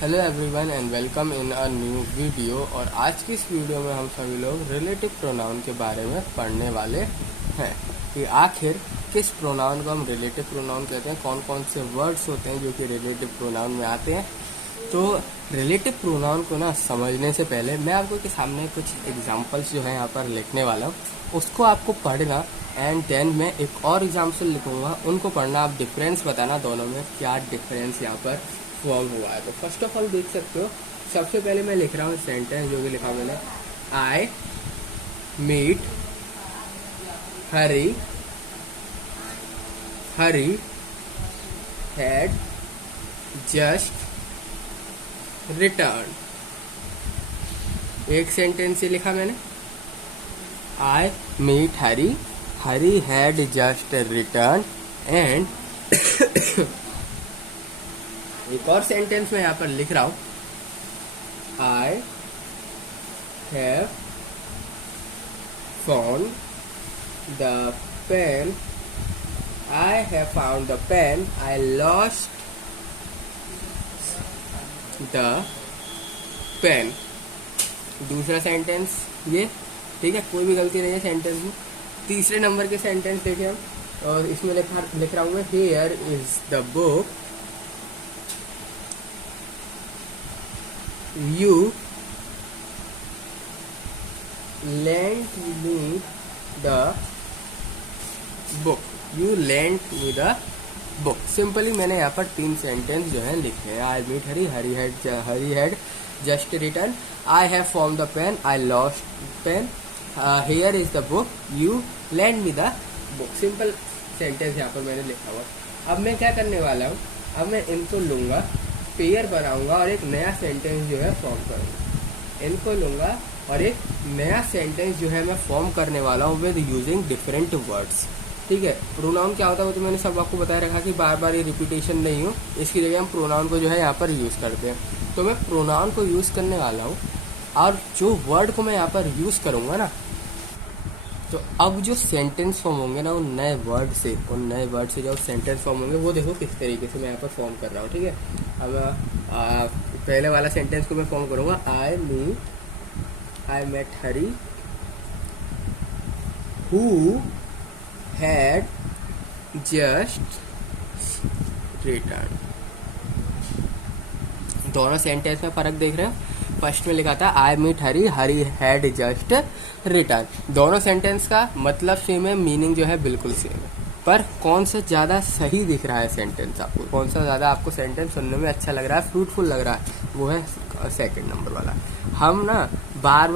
Hello everyone and welcome in a new video. और आज की इस वीडियो में हम सभी लोग रिलेटिव प्रोनाउन के बारे में पढ़ने वाले हैं कि आखिर किस प्रोनाउन को हम रिलेटिव प्रोनाउन कहते हैं, कौन कौन से वर्ड्स होते हैं जो कि रिलेटिव प्रोनाउन में आते हैं। तो रिलेटिव प्रोनाउन को ना समझने से पहले मैं आपको के सामने कुछ एग्जांपल्स जो है यहाँ पर लिखने वाला हूँ, उसको आपको पढ़ना एंड देन मैं एक और एग्जाम्पल लिखूंगा, उनको पढ़ना, आप डिफरेंस बताना दोनों में क्या डिफरेंस यहाँ पर फॉर्म हुआ है। तो फर्स्ट ऑफ ऑल देख सकते हो, सबसे पहले मैं लिख रहा हूँ सेंटेंस जो कि लिखा मैंने, I meet Hari had just return. एक सेंटेंस से लिखा मैंने, I meet Hari had just return. And एक और सेंटेंस में यहाँ पर लिख रहा हूं, I have found the pen, I lost the pen. दूसरा सेंटेंस ये, ठीक है, कोई भी गलती नहीं है सेंटेंस में। तीसरे नंबर के सेंटेंस देखें हम, और इसमें लिख रहा हूँ मैं, here is the book you lent me the book। Simply मैंने यहाँ पर 3 सेंटेंस जो है लिखे हैं। I meet Hari had just return, I have found the pen, I lost pen, here is the book, you lent me the book. Simple sentence यहाँ पर मैंने लिखा हुआ। अब मैं क्या करने वाला हूँ, अब मैं इनको लूंगा, पेयर बनाऊंगा और एक नया सेंटेंस जो है फॉर्म करूंगा। इनको लूंगा और एक नया सेंटेंस जो है मैं फॉर्म करने वाला हूँ विद यूजिंग डिफरेंट वर्ड्स। ठीक है, प्रोनाउन क्या होता है वो तो मैंने सब आपको बताया रखा कि बार बार ये रिपीटेशन नहीं हो, इसकी जगह हम प्रोनाउन को जो है यहाँ पर यूज करते हैं। तो मैं प्रोनाउन को यूज करने वाला हूँ और जो वर्ड को मैं यहाँ पर यूज करूंगा ना, तो अब जो सेंटेंस फॉर्म होंगे ना, उन नए वर्ड से जो सेंटेंस फॉर्म होंगे वो देखो किस तरीके से मैं यहाँ पर फॉर्म कर रहा हूँ। ठीक है, अब पहले वाला सेंटेंस को मैं फॉर्म करूँगा, I met Hari who had just return. दोनों सेंटेंस में फर्क देख रहे हो। फर्स्ट में लिखा था I meet Hari had just return. दोनों सेंटेंस का मतलब सेम है, मीनिंग जो है बिल्कुल सेम है, पर कौन सा ज़्यादा सही दिख रहा है सेंटेंस आपको, कौन सा ज़्यादा आपको सेंटेंस सुनने में अच्छा लग रहा है, फ्रूटफुल लग रहा है, वो है सेकंड नंबर वाला। हम ना बार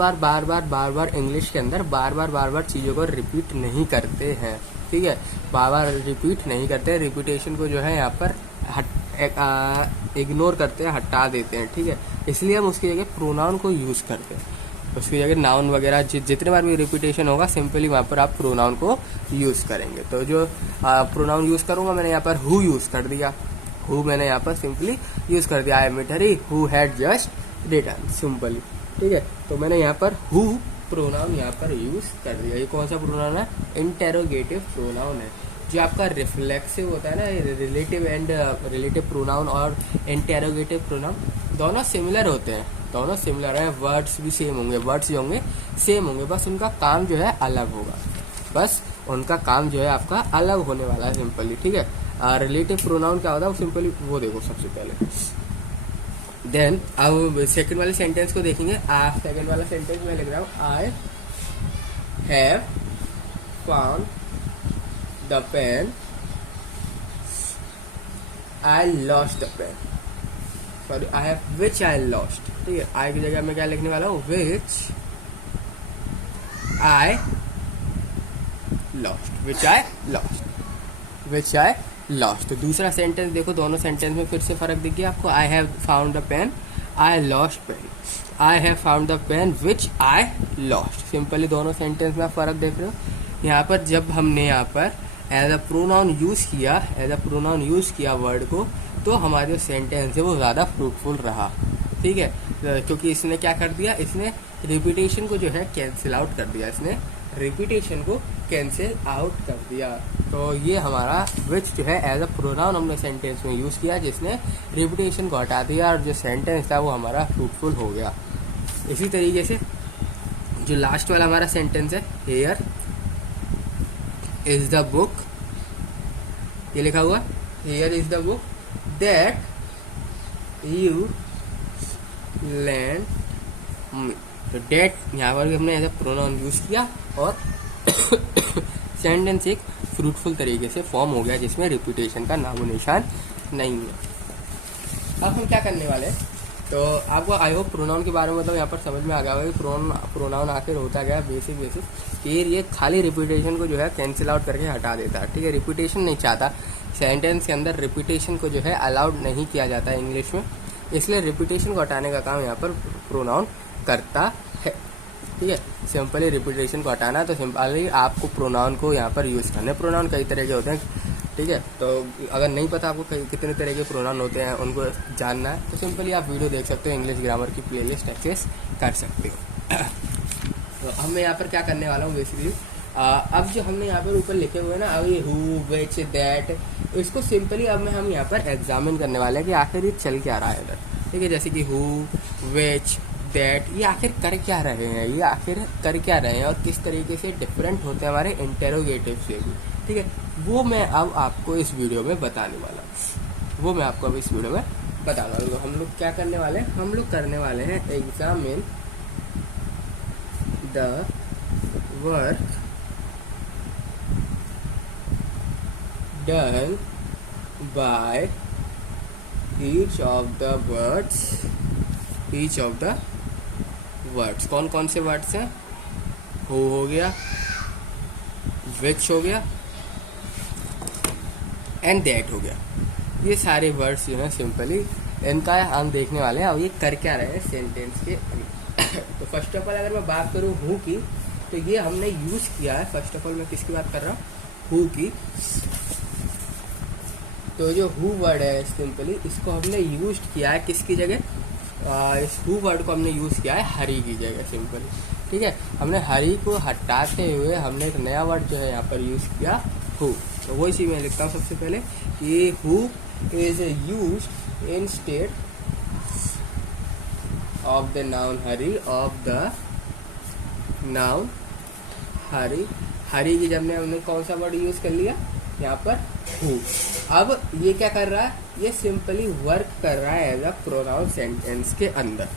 बार इंग्लिश के अंदर बार बार चीज़ों को रिपीट नहीं करते हैं। ठीक है, बार रिपीट नहीं करते, रिपीटेशन को जो है यहाँ पर इग्नोर करते हैं, हटा देते हैं। ठीक है, इसलिए हम उसकी जगह प्रोनाउन को यूज़ करते हैं। उसकी जगह नाउन वगैरह जितने बार भी रिपीटेशन होगा, सिंपली वहाँ पर आप प्रोनाउन को यूज़ करेंगे। तो जो प्रोनाउन यूज़ करूँगा, मैंने यहाँ पर हु यूज़ कर दिया, हु मैंने यहाँ पर सिंपली यूज़ कर दिया। I meet Hari who had just return, simply. ठीक है, तो मैंने यहाँ पर हु प्रोनाउन यहाँ पर यूज़ कर दिया। ये कौन सा प्रोनाउन है? इंटेरोगेटिव प्रोनाउन है। जो आपका रिफ्लेक्सिव होता है ना, रिलेटिव प्रोनाउन और इंटेरोगेटिव प्रोनाउन दोनों सिमिलर होते हैं, दोनों सिमिलर है, वर्ड्स भी सेम होंगे, वर्ड्स जो होंगे सेम होंगे, बस उनका काम जो है अलग होगा, बस उनका काम जो है आपका अलग होने वाला है सिंपली। ठीक है, रिलेटिव प्रोनाउन क्या होता है वो सिंपली वो देखो सबसे पहले। देन अब सेकंड वाले सेंटेंस को देखेंगे। सेकंड वाला सेंटेंस मैं लिख रहा हूँ, I have found the pen, I lost the pen. Sorry, I have which I lost. ठीक है, आई की जगह मैं क्या लिखने वाला हूँ, विच आई लॉस्ट। तो दूसरा सेंटेंस देखो, दोनों सेंटेंस में फिर से फर्क दिख गया आपको। I have found the pen, I lost pen, I have found the pen which I lost. Simply दोनों सेंटेंस में फर्क देख रहे हो। यहाँ पर जब हमने यहाँ पर एज अ प्रोनाउन यूज किया वर्ड को, तो हमारे जो सेंटेंस है वो ज़्यादा फ्रूटफुल रहा। ठीक है, क्योंकि इसने क्या कर दिया, इसने रिपीटेशन को जो है कैंसिल आउट कर दिया, इसने रिपीटेशन को कैंसिल आउट कर दिया। तो ये हमारा विच जो है एज अ प्रोनाउन हमने सेंटेंस में यूज़ किया, जिसने रिपीटेशन को हटा दिया और जो सेंटेंस था वो हमारा फ्रूटफुल हो गया। इसी तरीके से जो लास्ट वाला हमारा सेंटेंस है, हियर इज द बुक, ये लिखा हुआ here is the book that you lend me. तो डेट यहाँ पर भी हमने एज अ प्रोनाउन यूज किया और सेंटेंस एक फ्रूटफुल तरीके से फॉर्म हो गया, जिसमें रिपीटेशन का नामो निशान नहीं है। अब हम क्या करने वाले हैं, तो आपको आई होप प्रोनाउन के बारे में मतलब यहाँ पर समझ में आ गया होगा कि प्रोनाउन आखिर होता गया बेसिक फिर ये खाली रिपीटेशन को जो है कैंसिल आउट करके हटा देता है। ठीक है, रिपीटेशन नहीं चाहता, सेंटेंस के अंदर रिपीटेशन को जो है अलाउड नहीं किया जाता है इंग्लिश में, इसलिए रिपीटेशन को हटाने का काम यहाँ पर प्रोनाउन करता है। ठीक है, सिंपली रिपीटेशन को हटाना, तो सिंपली आपको प्रोनाउन को यहाँ पर यूज़ करना है। प्रोनाउन कई तरह के होते हैं, ठीक है, तो अगर नहीं पता आपको कितने तरह के प्रोनाउन होते हैं उनको जानना है तो सिंपली आप वीडियो देख सकते हो, इंग्लिश ग्रामर की प्लेलिस्ट एक्सेस कर सकते हो। तो अब मैं यहाँ पर क्या करने वाला हूँ बेसिकली, अब जो हमने यहाँ पर ऊपर लिखे हुए हैं ना, अब ये हु विच दैट, इसको सिंपली अब हम यहाँ पर एग्जामिन करने वाले हैं कि आखिर ये चल क्या रहा है इधर। ठीक है, जैसे कि हु विच दैट, ये आखिर कर क्या रहे हैं, ये आखिर कर क्या रहे हैं और किस तरीके से डिफरेंट होते हैं हमारे इंटेरोगेटिव से भी। ठीक है, वो मैं अब आपको इस वीडियो में बताने वाला हूँ, वो मैं आपको अब इस वीडियो में बताने वाला हूँ। हम लोग क्या करने वाले हैं, हम लोग करने वाले हैं examine the work done by each of the words. कौन कौन से वर्ड्स हैं, हु हो गया, विच हो गया एंड दैट हो गया, ये सारे वर्ड्स जो हैं सिंपली इनका हम देखने वाले हैं। अब ये कर क्या रहे हैं सेंटेंस के तो फर्स्ट ऑफ ऑल अगर मैं बात करूँ हु की, तो ये हमने यूज किया है। फर्स्ट ऑफ ऑल मैं किसकी बात कर रहा हूँ, हु की। तो जो हु वर्ड है सिंपली इसको हमने यूज किया है किसकी जगह, इस हु वर्ड को हमने यूज किया है हरी की जगह सिंपली। ठीक है, हमने हरी को हटाते हुए हमने एक नया वर्ड जो है यहाँ पर यूज किया हु। तो वही चीज मैं लिखता हूँ सबसे पहले कि who is used instead of the noun Hari, of the noun Hari. Hari की जब हमने कौन सा वर्ड यूज कर लिया यहाँ पर, हु। अब ये क्या कर रहा है, ये सिंपली वर्क कर रहा है एज अ प्रोनाउन सेंटेंस के अंदर।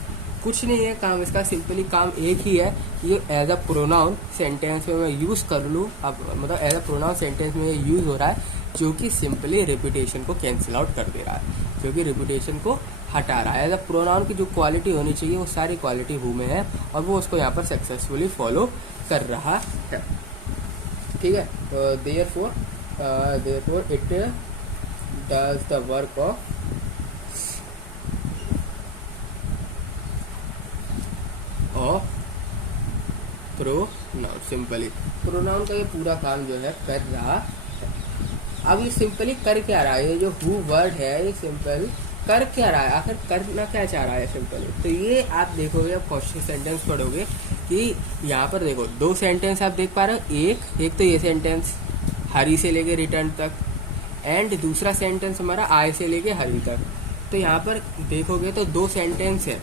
कुछ नहीं है काम इसका, सिंपली काम एक ही है कि ये एज अ प्रोनाउन सेंटेंस में मैं यूज कर लूँ। अब मतलब एज अ प्रोनाउन सेंटेंस में ये यूज हो रहा है, जो कि सिंपली रिपीटेशन को कैंसिल आउट कर दे रहा है, जो कि रिपीटेशन को हटा रहा है। एज अ प्रोनाउन की जो क्वालिटी होनी चाहिए वो सारी क्वालिटी हु में है और वो उसको यहाँ पर सक्सेसफुली फॉलो कर रहा है। ठीक है, तो therefore it does the work of pronoun. Simply pronoun का ये पूरा काम जो है कर रहा है। अब ये सिंपली कर क्या रहा है, ये जो हु वर्ड है ये सिंपल कर क्या रहा है, आखिर करना क्या चाह रहा है सिंपली। तो ये आप देखोगे, आप क्वेश्चन सेंटेंस पढ़ोगे कि यहाँ पर देखो दो सेंटेंस आप देख पा रहे हो, एक तो ये सेंटेंस हरी से लेके रिटर्न तक, एंड दूसरा सेंटेंस हमारा आय से लेके हरी तक। तो यहाँ पर देखोगे तो दो सेंटेंस है,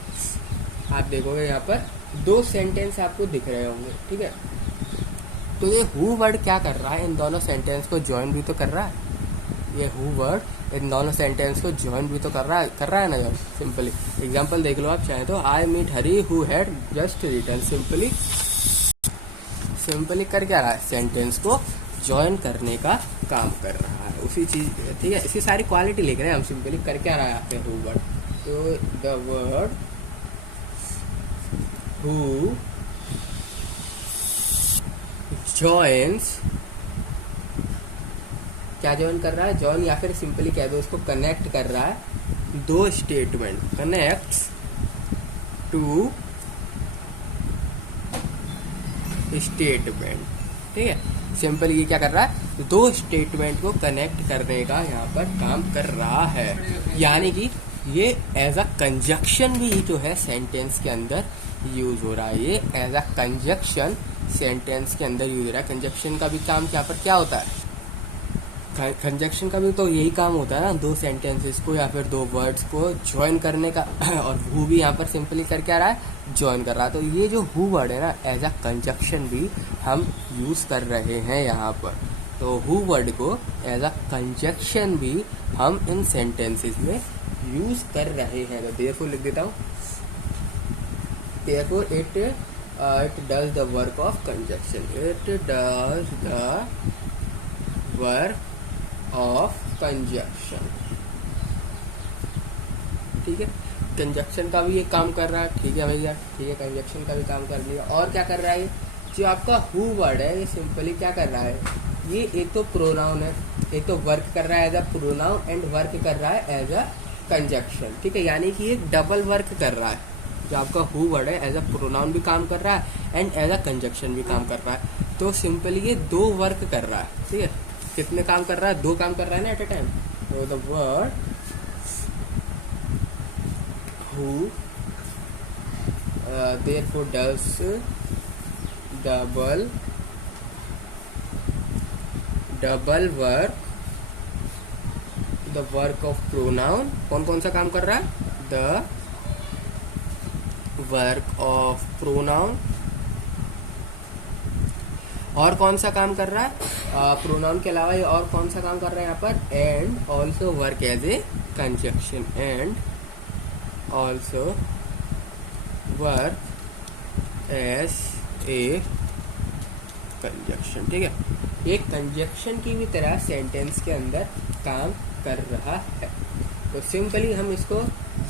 आप देखोगे यहाँ पर दो सेंटेंस आपको दिख रहे होंगे। ठीक है, तो ये हु वर्ड क्या कर रहा है, इन दोनों सेंटेंस को ज्वाइन भी तो कर रहा है। ये हु वर्ड इन दोनों सेंटेंस को ज्वाइन भी तो कर रहा है ना यार। सिंपली एग्जांपल देख लो आप चाहें तो, I meet Hari who had just return. Simply कर क्या रहा है, सेंटेंस को ज्वाइन करने का काम कर रहा है, उसी चीज। ठीक है, इसकी सारी क्वालिटी लिख रहे हैं हम, सिंपली कर क्या रहा है आपके हु वर्ड। तो द वर्ड हु जॉइन्स, क्या ज्वाइन कर रहा है, जॉइन या फिर सिंपली कह दो उसको कनेक्ट कर रहा है दो स्टेटमेंट, कनेक्ट्स टू स्टेटमेंट। ठीक है, सिंपल ये क्या कर रहा है, दो स्टेटमेंट को कनेक्ट करने का यहाँ पर काम कर रहा है। यानी कि ये एज अ कंजक्शन भी जो है सेंटेंस के अंदर यूज हो रहा है, ये एज अ कंजक्शन सेंटेंस के अंदर यूज हो रहा है। कंजक्शन का भी काम यहाँ पर क्या होता है, कंजक्शन का भी तो यही काम होता है ना, दो सेंटेंसेस को या फिर दो वर्ड्स को ज्वाइन करने का। और हु भी यहाँ पर सिंपली कर क्या रहा है, ज्वाइन कर रहा है। तो ये जो हु वर्ड है ना, एज अ कंजक्शन भी हम यूज कर रहे हैं यहाँ पर। तो हु वर्ड को एज अ कंजक्शन भी हम इन सेंटेंसेस में यूज कर रहे हैं। तो देयरफॉर लिख देता हूँ, therefore it does the work of conjunction, it does the work of conjunction. ठीक है, कंजक्शन का भी ये काम कर रहा है। ठीक है भैया, ठीक है, कंजक्शन का भी काम कर लिया। और क्या कर रहा है, जो आपका हु वर्ड है ये सिंपली क्या कर रहा है, ये एक तो प्रोनाउन है, एक तो वर्क कर रहा है as a pronoun and work कर रहा है एज अ कंजक्शन। ठीक है, यानी कि एक डबल वर्क कर रहा है। जो आपका हु वर्ड है एज अ प्रोनाउन भी काम कर रहा है एंड एज अ कंजक्शन भी काम कर रहा है। तो सिंपली ये दो वर्क कर रहा है। ठीक है, कितने काम कर रहा है, दो काम कर रहा है ना एट ए टाइम। तो the word who therefore does double work, the work of pronoun. कौन कौन सा काम कर रहा है, द वर्क ऑफ प्रोनाउन। और कौन सा काम कर रहा है, प्रोनाउन के अलावा ये और कौन सा काम कर रहा है यहाँ पर, and also work as a conjunction, and also work as a conjunction. ठीक है, एक कंजक्शन की भी तरह सेंटेंस के अंदर काम कर रहा है। तो सिंपली हम इसको,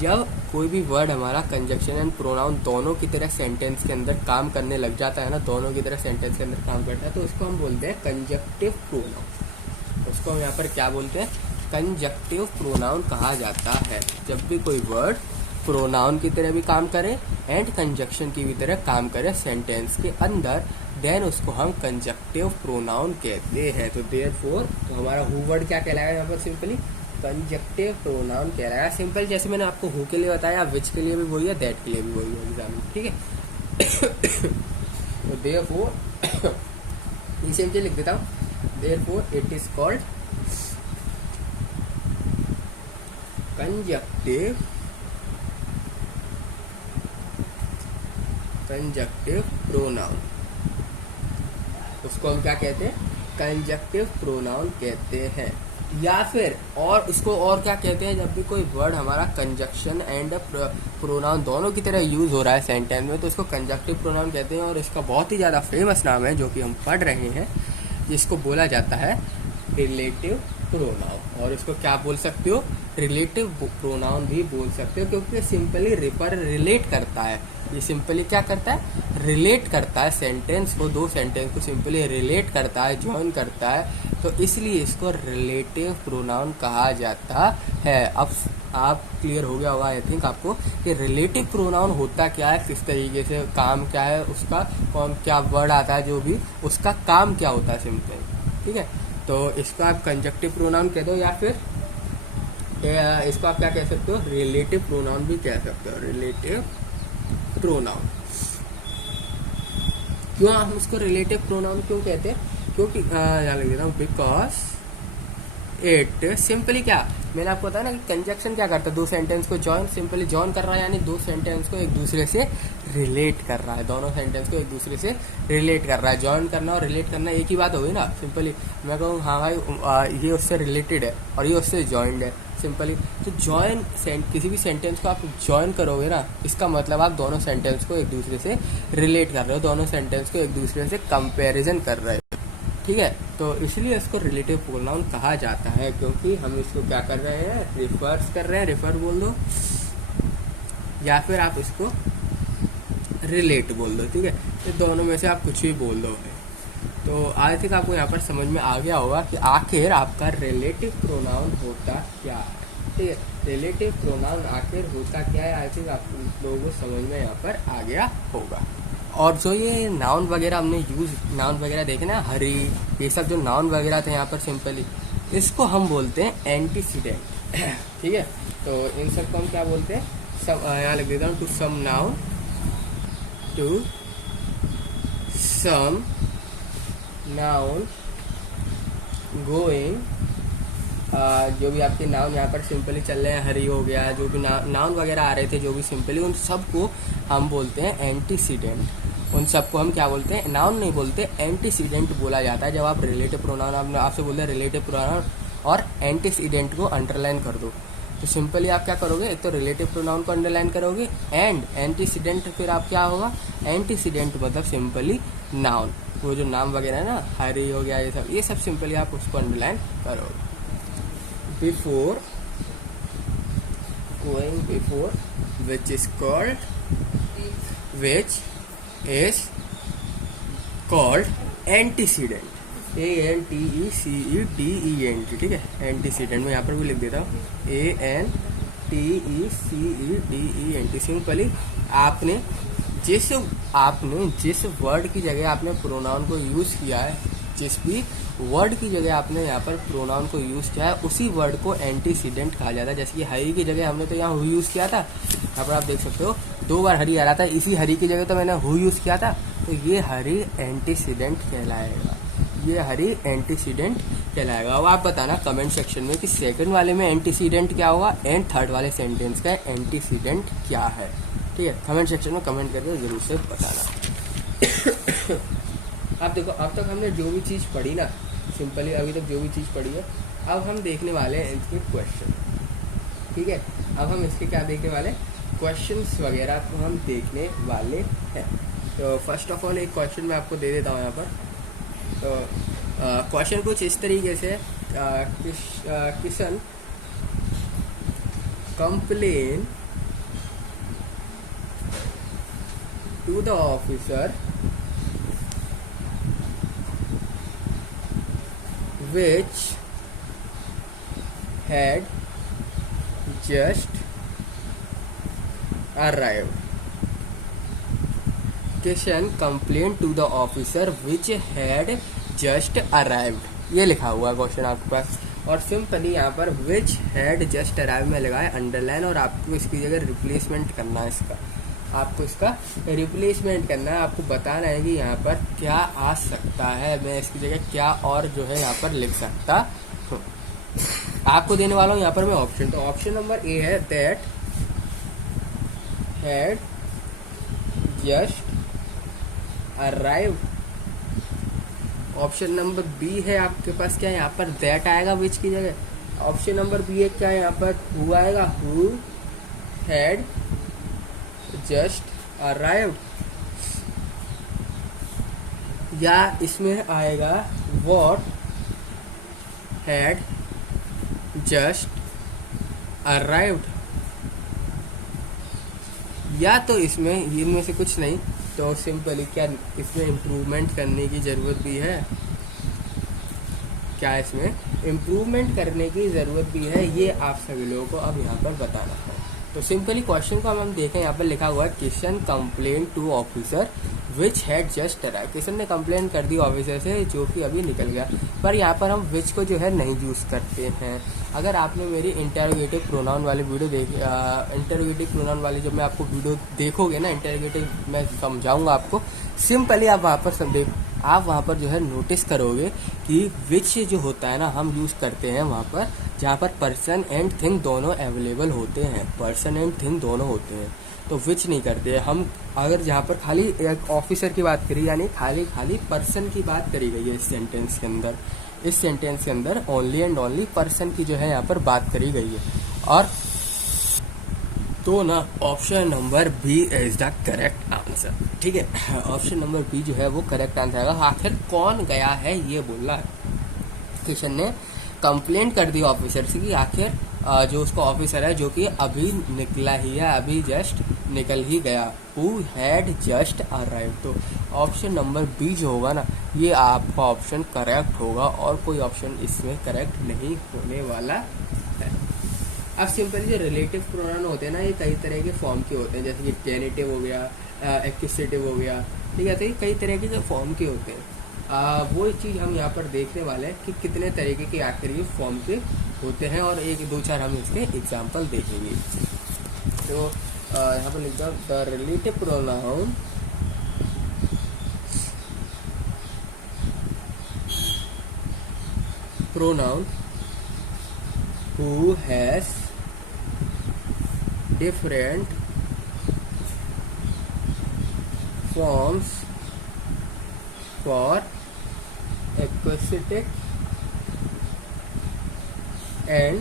जब कोई भी वर्ड हमारा कंजक्शन एंड प्रोनाउन दोनों की तरह सेंटेंस के अंदर काम करने लग जाता है ना, दोनों की तरह सेंटेंस के अंदर काम करता है, तो उसको हम बोलते हैं कंजक्टिव प्रोनाउन। उसको हम यहाँ पर क्या बोलते हैं, कंजक्टिव प्रोनाउन कहा जाता है। जब भी कोई वर्ड प्रोनाउन की तरह भी काम करे एंड कंजक्शन की भी तरह काम करे सेंटेंस के अंदर, देन उसको हम कंजक्टिव प्रोनाउन कहते हैं। तो देयरफॉर तो हमारा हु वर्ड क्या कहलाएगा यहाँ पर, सिंपली कंजक्टिव प्रोनाउन कहलाएगा। सिंपल, जैसे मैंने आपको हु के लिए बताया, विच के लिए भी वही है, दैट के लिए भी वही है एग्जाम में। ठीक है, तो देयरफॉर ये सिंपली लिख देता हूँ, therefore it is called conjunctive pronoun. उसको हम क्या कहते हैं, कंजक्टिव प्रोनाउन कहते हैं। या फिर और इसको और क्या कहते हैं, जब भी कोई वर्ड हमारा कंजक्शन एंड प्रोनाउन दोनों की तरह यूज हो रहा है सेंटेंस में, तो इसको कंजक्टिव प्रोनाउन कहते हैं। और इसका बहुत ही ज़्यादा फेमस नाम है जो कि हम पढ़ रहे हैं, जिसको बोला जाता है रिलेटिव प्रोनाउन। और इसको क्या बोल सकते हो, रिलेटिव प्रोनाउन भी बोल सकते हो, क्योंकि सिंपली रिलेट करता है। ये सिंपली क्या करता है, रिलेट करता है सेंटेंस को, दो सेंटेंस को सिंपली रिलेट करता है, ज्वाइन करता है। तो इसलिए इसको रिलेटिव प्रोनाउन कहा जाता है। अब आप क्लियर हो गया होगा आई थिंक आपको कि रिलेटिव प्रोनाउन होता क्या है, किस तरीके से काम क्या है उसका, कौन क्या वर्ड आता है, जो भी उसका काम क्या होता है सिंपल। ठीक है, तो इसको आप कंजक्टिव प्रोनाउन कह दो, या फिर इसको आप क्या कह सकते हो, रिलेटिव प्रोनाउन भी कह सकते हो, रिलेटिव प्रोनाउन। क्यों हम इसको रिलेटिव प्रोनाउन क्यों कहते हैं, क्योंकि यहाँ लिख देता हूँ, बिकॉज इट सिंपली क्या, मैंने आपको बताया ना कि कंजक्शन क्या करता है, दो सेंटेंस को जॉइन, सिंपली जॉइन कर रहा है, यानी दो सेंटेंस को एक दूसरे से रिलेट कर रहा है, दोनों सेंटेंस को एक दूसरे से रिलेट कर रहा है। जॉइन करना और रिलेट करना एक ही बात होगी ना। सिंपली मैं कहूँ हाँ भाई ये उससे रिलेटेड है और ये उससे जॉइंड है, सिंपली। तो जॉइन किसी भी सेंटेंस को आप जॉइन करोगे ना, इसका मतलब आप दोनों सेंटेंस को एक दूसरे से रिलेट कर रहे हो, दोनों सेंटेंस को एक दूसरे से कंपेरिजन कर रहे हो। ठीक है, तो इसलिए इसको रिलेटिव प्रोनाउन कहा जाता है, क्योंकि हम इसको क्या कर रहे हैं, रिफर्स कर रहे हैं, रिफर बोल दो या फिर आप इसको रिलेट बोल दो। ठीक है, तो दोनों में से आप कुछ भी बोल दो। तो आई थिंक आपको यहाँ पर समझ में आ गया होगा कि आखिर आपका रिलेटिव प्रोनाउन होता क्या है। ठीक है, रिलेटिव प्रोनाउन आखिर होता क्या है, आई थिंक आप लोगों को समझ में यहाँ पर आ गया होगा। और जो ये नाउन वगैरह हमने नाउन वगैरह देखे ना, हरी, ये सब जो नाउन वगैरह थे यहाँ पर, सिंपली इसको हम बोलते हैं एंटीसीडेंट। ठीक है, तो इन सब को हम क्या बोलते हैं, सब यहाँ लिख देता हूँ, to some noun, to some noun going, जो भी आपके नाउन यहाँ पर सिंपली चल रहे हैं, हरी हो गया, जो भी नाउन वगैरह आ रहे थे जो भी सिंपली, उन सबको हम बोलते हैं एंटीसीडेंट। उन सबको हम क्या बोलते हैं, नाउन नहीं बोलते, एंटीसीडेंट बोला जाता है। जब आप रिलेटिव प्रोनाउन, आपसे बोलते हैं रिलेटिव प्रोनाउन और एंटीसीडेंट को अंडरलाइन कर दो, तो सिंपली आप क्या करोगे, एक तो रिलेटिव प्रोनाउन को अंडरलाइन करोगे एंड एंटीसीडेंट, फिर आप क्या होगा, एंटीसीडेंट मतलब सिंपली नाउन, वो जो नाम वगैरह है ना, हरी हो गया, ये सब सिंपली आप उसको अंडरलाइन करोगे। Before, going before, which is called, which is called antecedent, ANTECEDENT, ठीक है, एंटीसीडेंट। मैं यहाँ पर भी लिख देता हूँ ANTECEDENT। सिंपली आपने जिस वर्ड की जगह आपने प्रोनाउन को यूज किया है, जिस भी वर्ड की जगह आपने यहाँ पर प्रोनाउन को यूज किया है, उसी वर्ड को एंटीसीडेंट कहा जाता है। जैसे कि हरी की जगह हमने तो यहाँ हु यूज किया था, यहाँ पर आप देख सकते हो 2 बार हरी आ रहा था, इसी हरी की जगह तो मैंने हु यूज किया था, तो ये हरी एंटीसीडेंट कहलाएगा, ये हरी एंटीसीडेंट कहलाएगा। अब आप बताना कमेंट सेक्शन में कि सेकंड वाले में एंटीसीडेंट क्या होगा एंड थर्ड वाले सेंटेंस का एंटीसीडेंट क्या है, ठीक है। कमेंट सेक्शन में कमेंट करके जरूर से बताना। अब देखो, अब तक हमने जो भी चीज़ पढ़ी ना, सिंपली अभी तक जो भी चीज़ पढ़ी है, अब हम देखने वाले हैं इसके क्वेश्चन, ठीक है। अब हम इसके क्या देखने वाले, क्वेश्चंस वगैरह को हम देखने वाले हैं। तो फर्स्ट ऑफ ऑल एक क्वेश्चन मैं आपको दे देता हूँ यहाँ पर। तो क्वेश्चन कुछ इस तरीके से, Kishan complain to the officer which had just arrived. Kishan complained to the officer which had just arrived. ये लिखा हुआ क्वेश्चन आपके पास, और सिंपली यहाँ पर which had just arrived में लगाए अंडरलाइन, और आपको इसकी जगह रिप्लेसमेंट करना है, आपको इसका रिप्लेसमेंट करना है। आपको बताना है कि यहाँ पर क्या आ सकता है, मैं इसकी जगह क्या और जो है यहाँ पर लिख सकता हूँ। आपको देने वाला हूँ यहाँ पर मैं ऑप्शन। तो ऑप्शन नंबर ए है that had just arrived. Option number B है आपके पास क्या, यहाँ पर दैट आएगा विच की जगह। ऑप्शन नंबर बी है क्या, यहाँ पर हु आएगा, हु हैड जस्ट अराइव्ड, या इसमें आएगा व्हाट हैड जस्ट अराइव्ड, या तो इसमें इनमें से कुछ नहीं। तो सिंपली क्या इसमें इम्प्रूवमेंट करने की ज़रूरत भी है, क्या इसमें इम्प्रूवमेंट करने की ज़रूरत भी है, ये आप सभी लोगों को अब यहाँ पर बताना है। तो सिंपली क्वेश्चन को हम देखें, यहाँ पर लिखा हुआ है Kishan complain to officer which had just arrive. Kishan ने कंप्लेन कर दी ऑफिसर से जो कि अभी निकल गया, पर यहाँ पर हम विच को जो है नहीं यूज़ करते हैं। अगर आपने मेरी इंटरोगेटिव प्रोनाउन वाली वीडियो देखी, इंटरोगेटिव प्रोनाउन वाली जब मैं आपको वीडियो देखोगे ना, इंटरोगेटिव मैं समझाऊंगा आपको, सिंपली आप वहाँ पर आप वहाँ पर जो है नोटिस करोगे कि विच जो होता है ना हम यूज़ करते हैं वहाँ पर जहाँ पर पर्सन एंड थिंग दोनों अवेलेबल होते हैं, पर्सन एंड थिंग दोनों होते हैं, तो विच नहीं करते हम। अगर जहाँ पर खाली एक ऑफिसर की बात करी, यानी खाली पर्सन की बात करी गई है इस सेंटेंस के अंदर, इस सेंटेंस के अंदर ओनली एंड ओनली पर्सन की जो है यहाँ पर बात करी गई है। और तो ना option number B is the correct answer, ठीक है। ऑप्शन नंबर बी जो है वो करेक्ट आंसर आएगा। आखिर कौन गया है ये बोलना है। किशन ने कंप्लेंट कर दी ऑफिसर से कि आखिर जो उसका ऑफिसर है जो कि अभी निकला ही है, अभी जस्ट निकल ही गया, हु हैड जस्ट अराइव्ड। तो ऑप्शन नंबर बी जो होगा ना ये आपका ऑप्शन करेक्ट होगा, और कोई ऑप्शन इसमें करेक्ट नहीं होने वाला है। अब सिंपली जो रिलेटिव प्रोनाउन होते हैं ना, ये कई तरह के फॉर्म के होते हैं, जैसे कि जेनिटिव हो गया, एक्यूसेटिव हो गया, ठीक है। तो ये कई तरह के जो फॉर्म के होते हैं, वो चीज़ हम यहाँ पर देखने वाले हैं कि कितने तरीके के आखिर ये फॉर्म के होते हैं, और एक दो चार हम इसके एग्जाम्पल देखेंगे। तो यहाँ पर लिखता हूँ the relative pronoun pronoun who has different forms for accusative and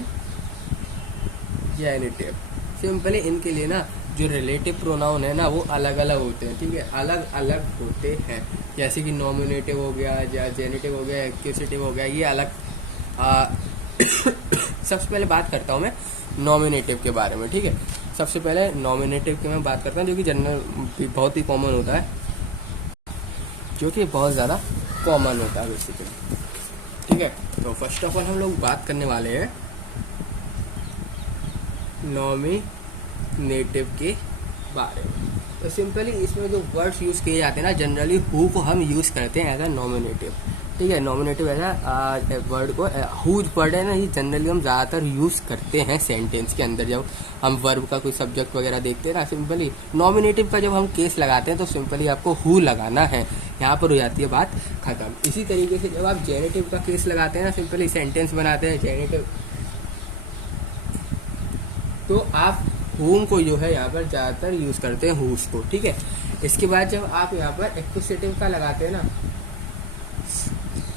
genitive. Simply इनके लिए ना जो रिलेटिव प्रोनाउन है ना वो अलग अलग होते हैं, ठीक है, अलग अलग होते हैं। जैसे कि नॉमिनेटिव हो गया या जेनिटिव हो गया, एक्यूसेटिव हो गया, ये अलग सबसे पहले बात करता हूँ मैं नॉमिनेटिव के बारे में, ठीक है। सबसे पहले नॉमिनेटिव की मैं बात करता हूँ, जो कि जनरल बहुत ही कॉमन होता है, जो कि बहुत ज़्यादा कॉमन होता है बेसिकली, ठीक है। तो फर्स्ट ऑफ ऑल हम लोग बात करने वाले हैं नॉमिनेटिव के बारे में। तो सिंपली इसमें जो वर्ड्स यूज़ किए जाते हैं ना, जनरली हु को हम यूज़ करते हैं एज अ नॉमिनेटिव, ठीक है। नॉमिनेटिव ऐसा वर्ड को हुज वर्ड है ना, ये जनरली हम ज़्यादातर यूज़ करते हैं सेंटेंस के अंदर। जब हम वर्ब का कोई सब्जेक्ट वगैरह देखते हैं ना, सिंपली नॉमिनेटिव का जब हम केस लगाते हैं तो सिंपली आपको हु लगाना है, यहाँ पर हो जाती है बात खत्म। इसी तरीके से जब आप जेनेटिव का केस लगाते हैं ना, सिंपली सेंटेंस बनाते हैं जेनेटिव, तो आप हुम को जो है यहाँ पर ज़्यादातर यूज़ करते हैं, हुज को, ठीक है। इसके बाद जब आप यहाँ पर एक्यूसेटिव का लगाते हैं ना,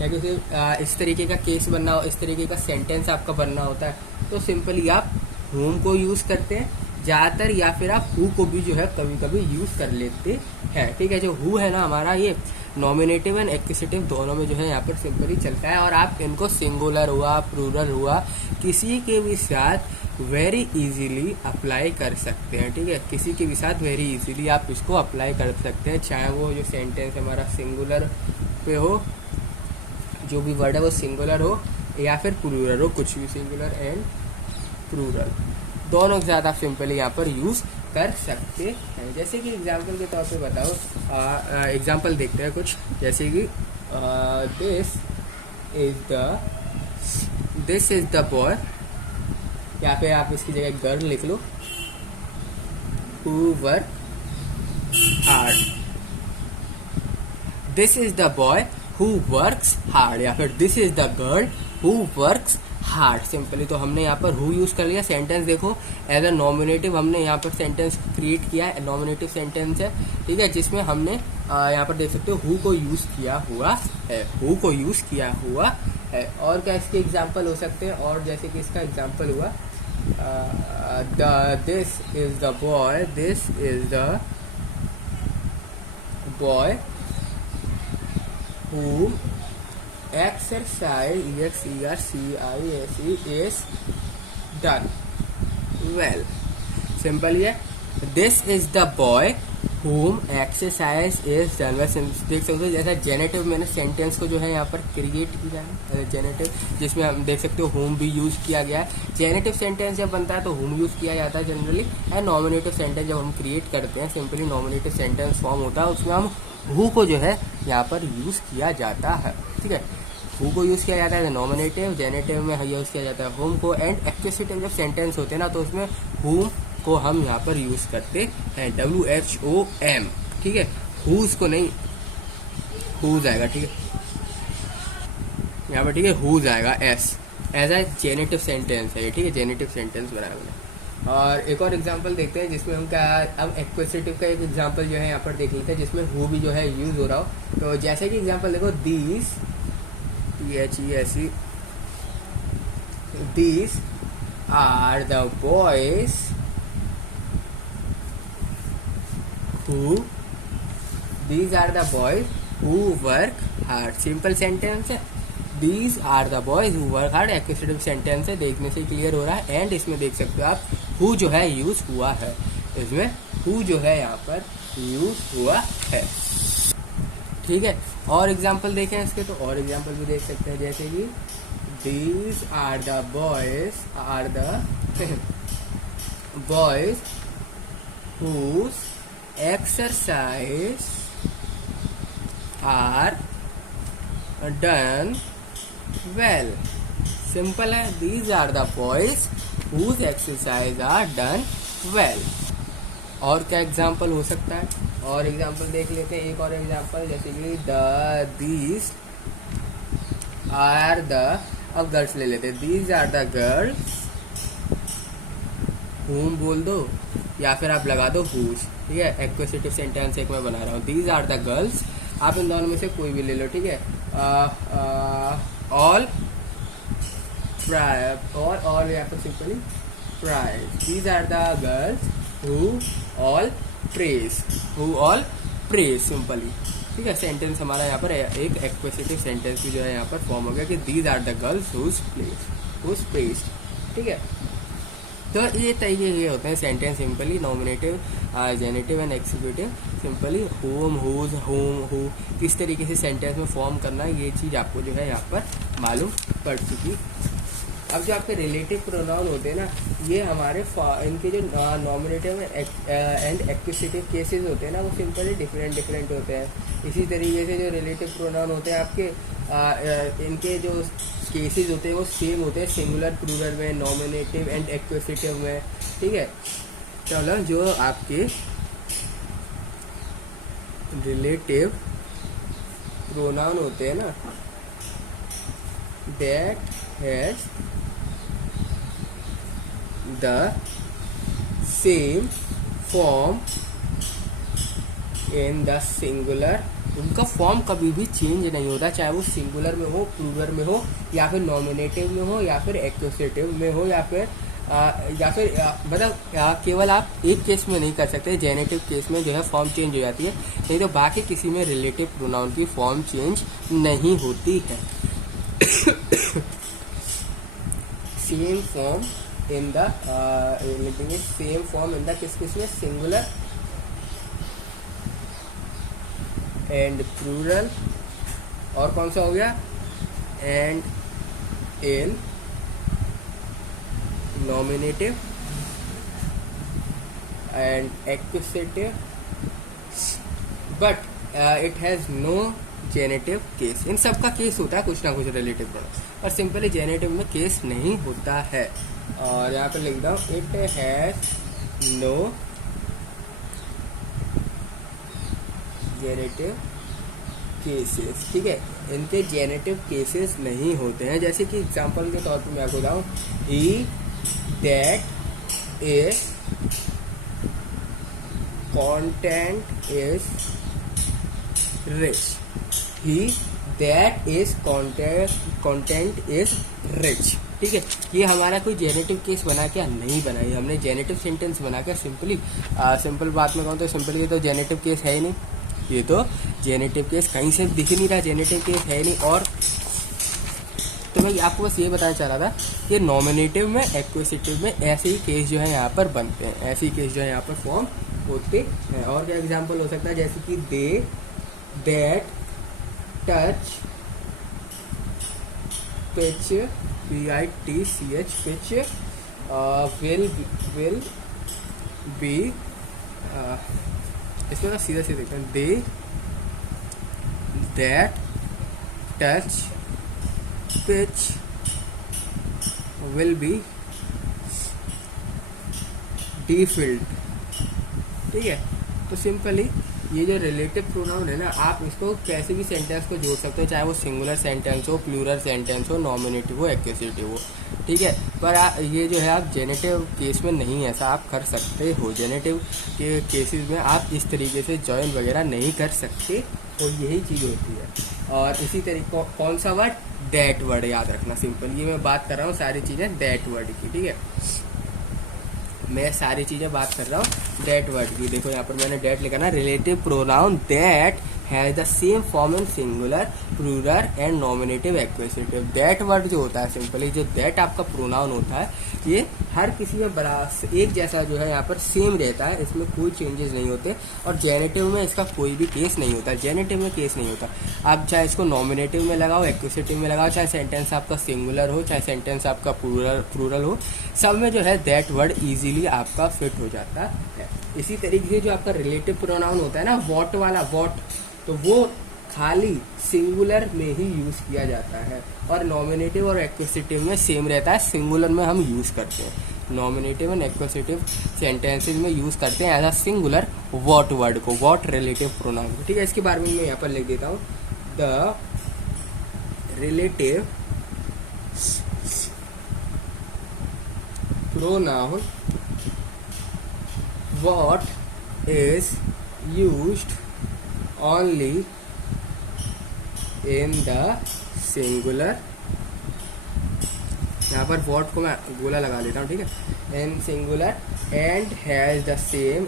या किसी इस तरीके का केस बनना हो, इस तरीके का सेंटेंस आपका बनना होता है, तो सिंपली आप हुम को यूज़ करते हैं ज़्यादातर, या फिर आप हु को भी जो है कभी कभी यूज़ कर लेते हैं, ठीक है। जो हु है ना हमारा, ये नॉमिनेटिव एंड एक्यूसेटिव दोनों में जो है यहाँ पर सिंपली चलता है, और आप इनको सिंगुलर हुआ, प्लूरल हुआ, किसी के भी साथ वेरी इजीली अप्लाई कर सकते हैं, ठीक है। किसी के भी साथ वेरी इजीली आप इसको अप्लाई कर सकते हैं, चाहे वो जो सेंटेंस हमारा सिंगुलर पे हो, जो भी वर्ड है वो सिंगुलर हो या फिर प्लूरल हो, कुछ भी, सिंगुलर एंड प्लूरल दोनों के साथ आप सिंपली यहाँ पर यूज़ कर सकते हैं। जैसे कि एग्जांपल के तौर पे बताओ, एग्जांपल देखते हैं कुछ, जैसे कि दिस इज द बॉय, या फिर आप इसकी जगह गर्ल लिख लो, who work hard. This is the boy who works hard, या फिर this is the girl who works hard. Simply तो हमने यहाँ पर हु यूज कर लिया। सेंटेंस देखो, एज अ नॉमिनेटिव हमने यहाँ पर सेंटेंस क्रिएट किया है, नॉमिनेटिव सेंटेंस है, ठीक है, जिसमें हमने यहाँ पर देख सकते हो हु को यूज किया हुआ है, हु को यूज किया हुआ है। और क्या इसके एग्जाम्पल हो सकते हैं, और जैसे कि इसका एग्जाम्पल हुआ this is the boy, this is the boy who exercise is done well। Simple ये, this is the boy whom exercise is done well। देख सकते हो जैसा जेनेटिव मैंने सेंटेंस को जो है यहाँ पर क्रिएट किया है, जेनेटिव, जिसमें हम देख सकते हो whom भी यूज किया गया है। जेनेटिव सेंटेंस जब बनता है तो whom यूज किया जाता है जनरली, एंड नॉमिनेटिव सेंटेंस जब हम क्रिएट करते हैं, सिंपली नॉमिनेटिव सेंटेंस फॉर्म होता है, उसमें हम हु को जो है यहाँ पर यूज़ किया जाता है, ठीक है। हु को यूज़ किया जाता है नॉमिनेटिव, जेनेटिव में यूज़ किया जाता है हुम को, एंड एक्यूसेटिव जब सेंटेंस होते हैं ना तो उसमें हुम को हम यहाँ पर यूज़ करते हैं, WHOM, ठीक है। हुज को नहीं, हुज आएगा, ठीक है, यहाँ पर, ठीक है, हुज आएगा S, as a genitive sentence है ये, ठीक है, जेनेटिव सेंटेंस बनाया मैंने। और एक और एग्जांपल देखते हैं जिसमें हम क्या, अब एक्वेसिटिव का एक एग्जांपल जो है यहाँ पर देख लेते हैं, जिसमें हु भी जो है यूज हो रहा हो। तो जैसे कि एग्जांपल देखो, these are the boys who, these are the boys who work hard. Simple sentence है, these are the boys who work hard, accusative sentence है, देखने से क्लियर हो रहा है। एंड इसमें देख सकते हो आप हु जो है यूज हुआ है, इसमें हु जो है यहाँ पर यूज हुआ है, ठीक है। और एग्जाम्पल देखें इसके, तो और एग्जाम्पल भी देख सकते हैं, जैसे कि these are the boys boys whose exercise are done well. Simple है, these are the boys whose exercise are done well. और क्या एग्जाम्पल हो सकता है, और एग्जाम्पल देख लेते हैं, एक और एग्जाम्पल, जैसे कि दीज आर द अब गर्ल्स ले लेते हैं, these are the girls whom बोल दो या फिर आप लगा दो whose, ठीक है। एक्विजिटिव सेंटेंस एक मैं बना रहा हूँ, दीज आर द गर्ल्स, आप इन दोनों में से कोई भी ले लो, ठीक है। ऑल और या फिर simply praise, these are the girls who all praise simply, ठीक है। सेंटेंस हमारा यहाँ पर एक एक्विजिटिव सेंटेंस भी जो है यहाँ पर फॉर्म हो गया कि these are the girls whose praise, ठीक है। तो ये तरीके ये होते हैं sentence, simply nominative, genitive and executive, simply whom, whose, whom, who, किस तरीके से सेंटेंस में फॉर्म करना है ये चीज़ आपको जो है यहाँ पर मालूम पड़ चुकी। अब जो आपके रिलेटिव प्रोनाउन होते हैं ना, ये हमारे इनके जो नॉमिनेटिव एंड एक्विजिटिव केसेस होते हैं ना, वो सिंपली डिफरेंट होते हैं। इसी तरीके से जो रिलेटिव प्रोनाउन होते हैं आपके इनके जो केसेस होते हैं वो सेम होते हैं, सिंगुलर प्लूरल में, नॉमिनेटिव एंड एक्विजिटिव में, ठीक है। चलो जो आपके रिलेटिव प्रोनाउन होते हैं ना, that has the same form in the singular, उनका फॉर्म कभी भी चेंज नहीं होता, चाहे वो सिंगुलर में हो, प्लूरल में हो, या फिर नॉमिनेटिव में हो, या फिर एक्विजिटिव में हो, या फिर मतलब केवल आप एक केस में नहीं कर सकते, जेनेटिव केस में जो है फॉर्म चेंज हो जाती है, नहीं तो बाकी किसी में रिलेटिव प्रोनाउन की फॉर्म चेंज नहीं होती है। सेम फॉर्म इन द लिखेंगे, सेम फॉर्म इन द किस में, सिंगुलर एंड प्लूरल, और कौन सा हो गया, and in nominative and accusative, but it has no genitive case. इन सब का केस होता है कुछ ना कुछ रिलेटिव प्रोनाउन, और सिंपली जेनेटिव में केस नहीं होता है। और यहाँ पर लिख दो, it has no genitive cases, ठीक है। इनके जेनेटिव केसेस नहीं होते हैं। जैसे कि एग्जांपल के तौर पर मैं आपको बताऊं, he that is content is rich, he that is content is rich, ठीक है। ये हमारा कोई जेनेटिव केस बना के नहीं बनाई, हमने जेनेटिव सेंटेंस बना के सिंपली सिंपल बात में कहूँ तो सिंपल ये तो जेनेटिव केस है ही नहीं, ये तो जेनेटिव केस कहीं से दिख नहीं रहा, जेनेटिव केस है नहीं। और तो मैं आपको बस ये बताना चाह रहा था कि नॉमिनेटिव में, एक्विजिटिव में ऐसे ही केस जो है यहाँ पर बनते हैं, ऐसे ही केस जो है यहाँ पर फॉर्म होते हैं। और क्या एग्जांपल हो सकता है, जैसे कि they, that, touch, pitch, PITCH, pitch, will be, इसमें ना सीधा सीधा देखते हैं, they, that, touch, pitch, will be defiled, ठीक है। तो सिंपली ये जो रिलेटिव प्रोनाउन है ना, आप इसको कैसे भी सेंटेंस को जोड़ सकते हो, चाहे वो सिंगुलर सेंटेंस हो, प्लूरल सेंटेंस हो, नॉमिनेटिव हो, एक्विजिटिव हो, ठीक है। पर ये जो है आप जेनेटिव केस में नहीं ऐसा आप कर सकते हो, जेनेटिव के केसेस में आप इस तरीके से जॉइन वगैरह नहीं कर सकते, तो यही चीज़ होती है। और इसी तरीके कौन सा वर्ड, दैट वर्ड याद रखना, सिंपल ये मैं बात कर रहा हूँ सारी चीज़ें दैट वर्ड की, ठीक है। मैं सारी चीज़ें बात कर रहा हूँ दैट वर्ड की। देखो यहाँ पर मैंने दैट लिखा ना, relative pronoun that has the same form in singular, plural and nominative, acquisitive. That word जो होता है, सिंपली जो दैट आपका प्रोनाउन होता है, ये हर किसी में बराबर एक जैसा जो है यहाँ पर सेम रहता है, इसमें कोई चेंजेस नहीं होते। और जेनेटिव में इसका कोई भी केस नहीं होता, जेनेटिव में केस नहीं होता। आप चाहे इसको नॉमिनेटिव में लगाओ, एक्विजिटिव में लगाओ, चाहे सेंटेंस आपका सिंगुलर हो, चाहे सेंटेंस आपका प्लूरल हो, सब में जो है दैट वर्ड ईजिली आपका फिट हो जाता है। इसी तरीके से जो आपका रिलेटिव प्रोनाउन होता है ना, वॉट वाला, वॉट, तो वो खाली सिंगुलर में ही यूज किया जाता है, और नॉमिनेटिव और एक्विजिटिव में सेम रहता है, सिंगुलर में हम यूज करते हैं, नॉमिनेटिव एंड एक्विजिटिव सेंटेंसेज में यूज करते हैं as a singular what word को, वॉट रिलेटिव प्रोनाउन को, ठीक है। इसके बारे में मैं यहाँ पर लिख देता हूँ, the relative pronoun what is used only in the singular, यहाँ पर what को मैं गोला लगा लेता हूँ, ठीक है, in singular and has the same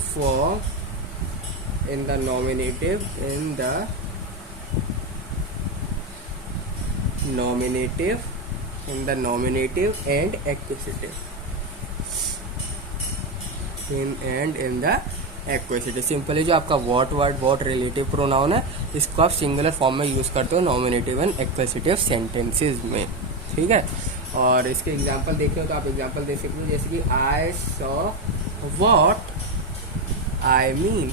form in the nominative and accusative. in the accusative. Simply जो आपका what word what relative pronoun है, इसको आप सिंगुलर फॉर्म में यूज़ करते हो नॉमिनेटिव एंड एक्वेसिटिव सेंटेंसेस में, ठीक है। और इसके एग्जांपल देखते हो तो आप एग्जांपल दे सकते हो, जैसे कि I saw what I mean,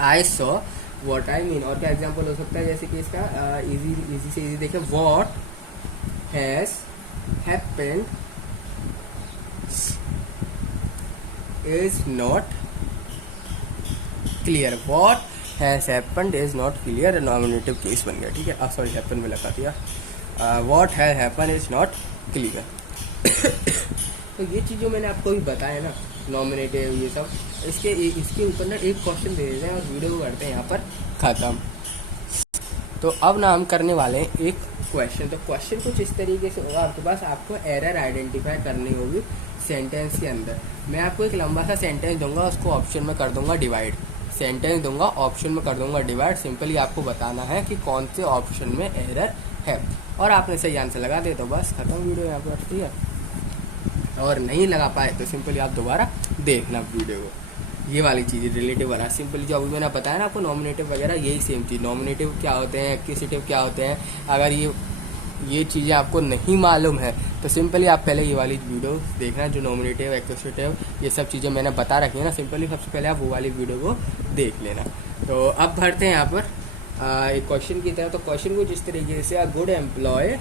I saw what I mean. और क्या एग्जांपल हो सकता है, जैसे कि इसका इजी से इजी देखें, what has happened is not clear, what has happened is not clear, nominative case बन गया, ठीक है। सॉरी हैपन में लगा दिया, what has happened is not clear। तो ये चीज़ जो मैंने आपको भी बताया ना, नॉमिनेटिव ये सब, इसके ऊपर ना एक क्वेश्चन दे देते हैं और वीडियो को करते हैं यहाँ पर ख़त्म। तो अब ना हम करने वाले हैं एक क्वेश्चन। तो क्वेश्चन कुछ इस तरीके से होगा आपके पास, आपको एरर आइडेंटिफाई करनी होगी सेंटेंस के अंदर। मैं आपको एक लंबा सा सेंटेंस दूंगा, उसको ऑप्शन में कर दूंगा डिवाइड, सेंटेंस दूंगा ऑप्शन में कर दूंगा डिवाइड। सिंपली आपको बताना है कि कौन से ऑप्शन में एरर है, और आपने सही आंसर लगा दे तो बस खत्म वीडियो यहाँ पर, ठीक है। और नहीं लगा पाए तो सिंपली आप दोबारा देखना वीडियो को। ये वाली चीज़ रिलेटिव वाला, सिंपली जो अभी मैंने बताया ना आपको नॉमिनेटिव वगैरह, यही सेम चीज़। नॉमिनेटिव क्या होते हैं, एक्विजिटिव क्या होते हैं, अगर ये चीज़ें आपको नहीं मालूम है तो सिंपली आप पहले ये वाली वीडियो देखना, जो नॉमिनेटिव एक्विजिटिव ये सब चीज़ें मैंने बता रखी है ना, सिंपली सबसे पहले आप वो वाली वीडियो को देख लेना। तो अब भरते हैं यहाँ पर एक क्वेश्चन की तरह। तो क्वेश्चन को जिस तरीके से, a good employ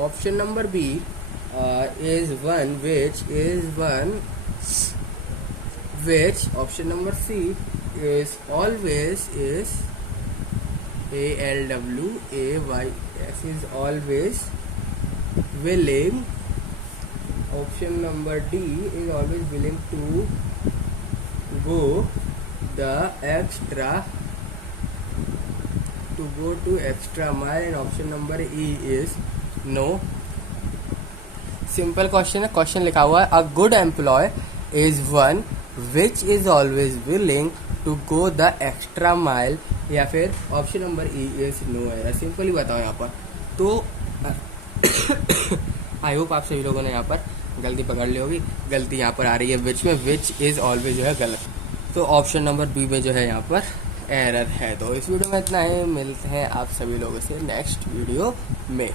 option number B is one which option number C is always is ALWAYS is always willing. Option number D is always willing to go the extra mile, and option number E is no. Simple question है, question लिखा हुआ है a good employ is one which is always willing to go the extra mile, या फिर option number E is no error. Simply बताओ यहाँ पर। तो आई होप आप सभी लोगों ने यहाँ पर गलती पकड़ ली होगी। गलती यहाँ पर आ रही है विच में, विच इज ऑलवेज जो है गलत, तो ऑप्शन नंबर बी में जो है यहाँ पर एरर है। तो इस वीडियो में इतना ही, मिलते हैं आप सभी लोगों से नेक्स्ट वीडियो में।